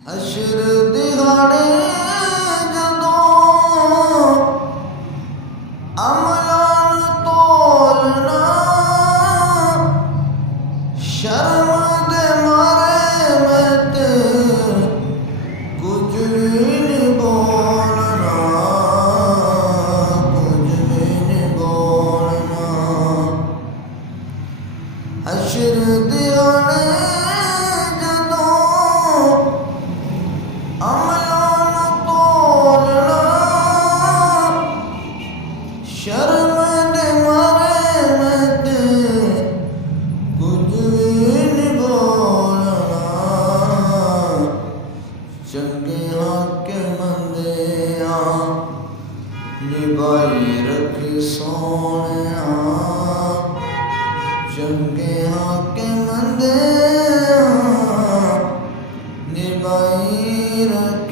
हशर दिहाड़े जदों अमलां तोलना शर्म दे मारे मैं ते कुछ भी नहीं बोलना, कुछ भी नहीं बोलना। हशर दिहाड़े शर्म दे मारे मैं ते कुछ भी नहीं बोलना। चंगे हक मंदे निभाई रखी सोने, चंगे हक मंदे निभाई रखी